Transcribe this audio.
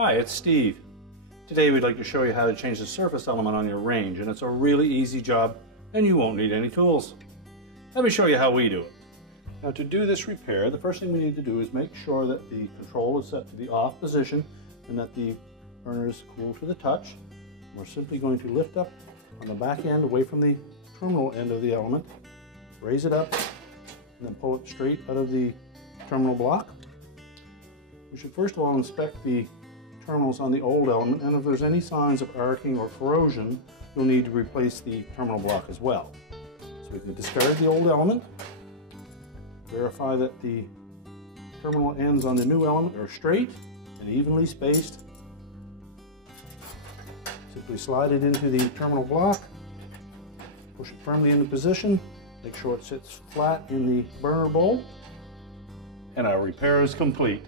Hi, it's Steve. Today we'd like to show you how to change the surface element on your range, and it's a really easy job and you won't need any tools. Let me show you how we do it. Now to do this repair, the first thing we need to do is make sure that the control is set to the off position and that the burner is cool to the touch. We're simply going to lift up on the back end away from the terminal end of the element, raise it up, and then pull it straight out of the terminal block. We should first of all inspect the terminals on the old element, and if there's any signs of arcing or corrosion, you'll need to replace the terminal block as well. So we can discard the old element, verify that the terminal ends on the new element are straight and evenly spaced. Simply slide it into the terminal block, push it firmly into position, make sure it sits flat in the burner bowl, and our repair is complete.